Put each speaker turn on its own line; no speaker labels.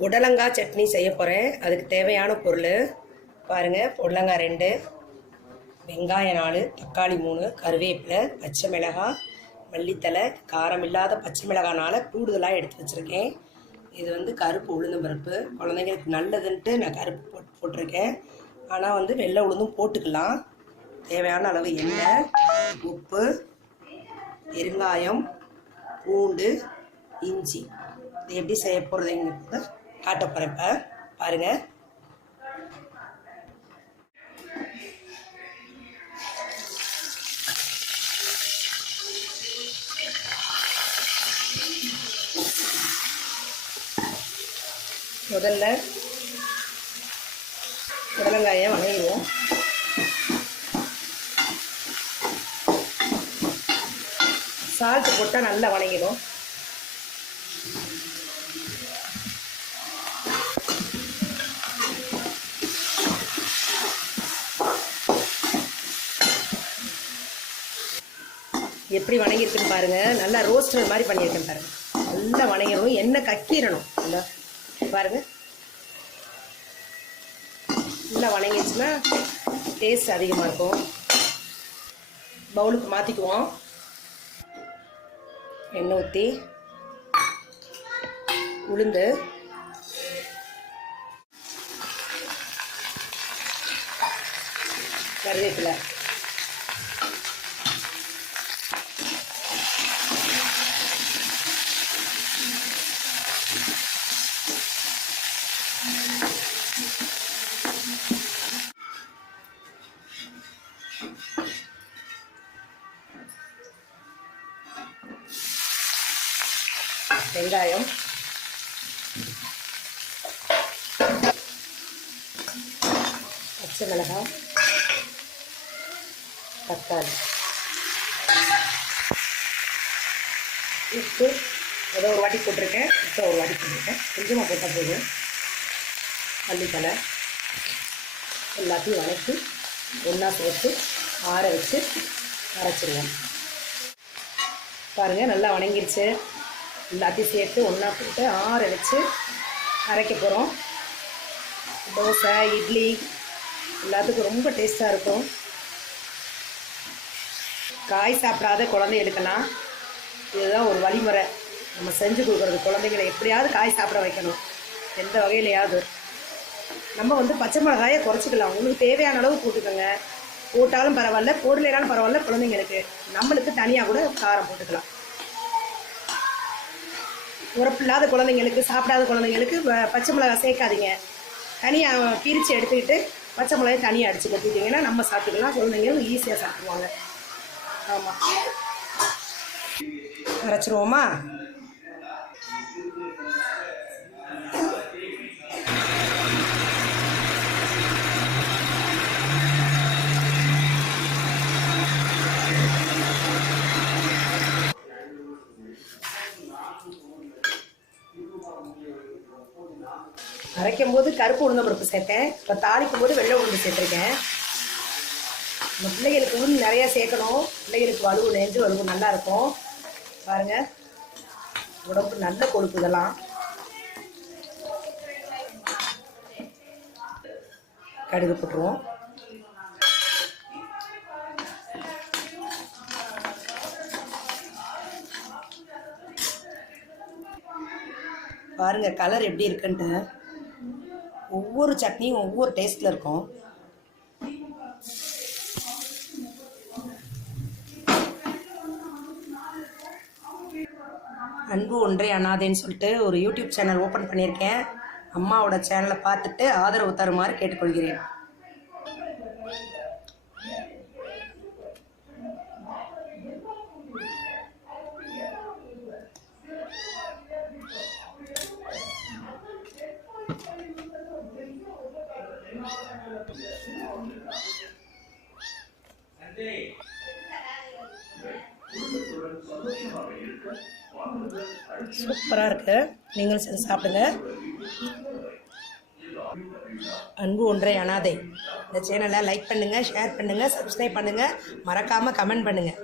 புடலங்காய் சட்னி செய்ய போகிறேன் அதுக்கு தேவையான பொருள் பாருங்கள் புடலங்காய் ரெண்டு வெங்காயம் நாலு தக்காளி மூணு கருவேப்பிலை பச்சை மிளகாய் மல்லித்தலை காரம் இல்லாத பச்சை மிளகானால் கூடுதலாக எடுத்து வச்சுருக்கேன். இது வந்து கருப்பு உளுந்து பருப்பு. குழந்தைங்களுக்கு நல்லதுன்ட்டு நான் கருப்பு போட்டு போட்டிருக்கேன். ஆனால் வந்து வெள்ளை உளுந்தும் போட்டுக்கலாம். தேவையான அளவு எண்ணெய் உப்பு பெருங்காயம் பூண்டு இஞ்சி. இது எப்படி செய்ய போகிறதுங்கிறது காட்ட போகிறேன் இப்போ பாருங்கள் முதல்ல புடலங்காயை வணங்கிடுவோம் சால்ட்டு போட்டால் நல்லா வணங்கிடும். எப்படி வணங்கியிருக்குன்னு பாருங்கள் நல்லா ரோஸ்டர் மாதிரி பண்ணியிருக்கேன் பாருங்கள் நல்லா வணங்கிடணும். எண்ணெய் கக்கிடணும். நல்லா பாருங்கள் நல்லா வணங்கிடுச்சுன்னா டேஸ்ட் அதிகமாக இருக்கும். பவுலுக்கு மாற்றிக்குவோம் எண்ணெய் ஊற்றி உளுந்து. கருவேப்பிலை. வெங்காயம். பச்சை மிளகாய் தக்காளி. உப்பு ஏதோ ஒரு வாட்டி போட்டிருக்கேன். இப்போ ஒரு வாட்டி போட்டிருக்கேன். கொஞ்சமாக போட்டால் போதும். மல்லித்தலை எல்லாத்தையும் வளர்த்து ஒன்றா சேர்த்து ஆற வச்சு அரைச்சிருவோம் பாருங்கள் நல்லா வணங்கிருச்சு. எல்லாத்தையும் சேர்த்து ஒன்றா போட்டு ஆற வச்சு அரைக்க போகிறோம் தோசை இட்லி எல்லாத்துக்கும் ரொம்ப டேஸ்ட்டாக இருக்கும். காய் சாப்பிடாத குழந்தைகளுக்கெல்லாம் இதுதான் ஒரு வழிமுறை. நம்ம செஞ்சு கொடுக்குறது. குழந்தைங்களை எப்படியாவது காய் சாப்பிட வைக்கணும். எந்த வகையிலையாவது. நம்ம வந்து பச்சை மிளகாயை குறைச்சிக்கலாம். உங்களுக்கு தேவையான அளவு போட்டுக்கோங்க. போட்டாலும் பரவாயில்ல போடலைனாலும் பரவாயில்ல குழந்தைங்களுக்கு. நம்மளுக்கு தனியாக கூட காரம் போட்டுக்கலாம். உரப்பில்லாத குழந்தைங்களுக்கு சாப்பிடாத குழந்தைங்களுக்கு பச்சை மிளகாய் சேர்க்காதீங்க. தனியாக பிரித்து எடுத்துக்கிட்டு பச்சை மிளகாய் தனியாக அடித்து கட்டிட்டீங்கன்னா நம்ம சாப்பிட்டுக்கலாம் குழந்தைங்களும் ஈஸியாக சாப்பிடுவாங்க. ஆமாம் அரைச்சிருவோமா? அரைக்கும் போது கருப்பு உளுந்த பருப்பு சேர்த்தேன். இப்போ தாளிக்கும் போது வெள்ளை உளுந்து சேர்த்துருக்கேன். நம்ம பிள்ளைகளுக்கு உளுந்து நிறைய சேர்க்கணும். பிள்ளைகளுக்கு வலுவு நெஞ்சு வலுவு நல்லா இருக்கும். பாருங்க. உடம்பு நல்ல கொழுப்பு இதெல்லாம். கடுகு போட்டுருவோம். பாருங்க கலர் எப்படி இருக்குன்ட்டு. ஒவ்வொரு சட்னியும் ஒவ்வொரு டேஸ்ட்டில் இருக்கும். அன்பு ஒன்றே அண்ணாதேன்னு சொல்லிட்டு ஒரு யூடியூப் சேனல் ஓப்பன் பண்ணியிருக்கேன். அம்மாவோட சேனலை பார்த்துட்டு ஆதரவு தருமாறு கேட்டுக்கொள்கிறேன். சூப்பராக இருக்கு. நீங்களும் செஞ்சு சாப்பிடுங்க. அன்பு ஒன்றை அனாதை. இந்த சேனலை லைக் பண்ணுங்கள் ஷேர் பண்ணுங்கள் சப்ஸ்கிரைப் பண்ணுங்கள் மறக்காமல் கமெண்ட் பண்ணுங்கள்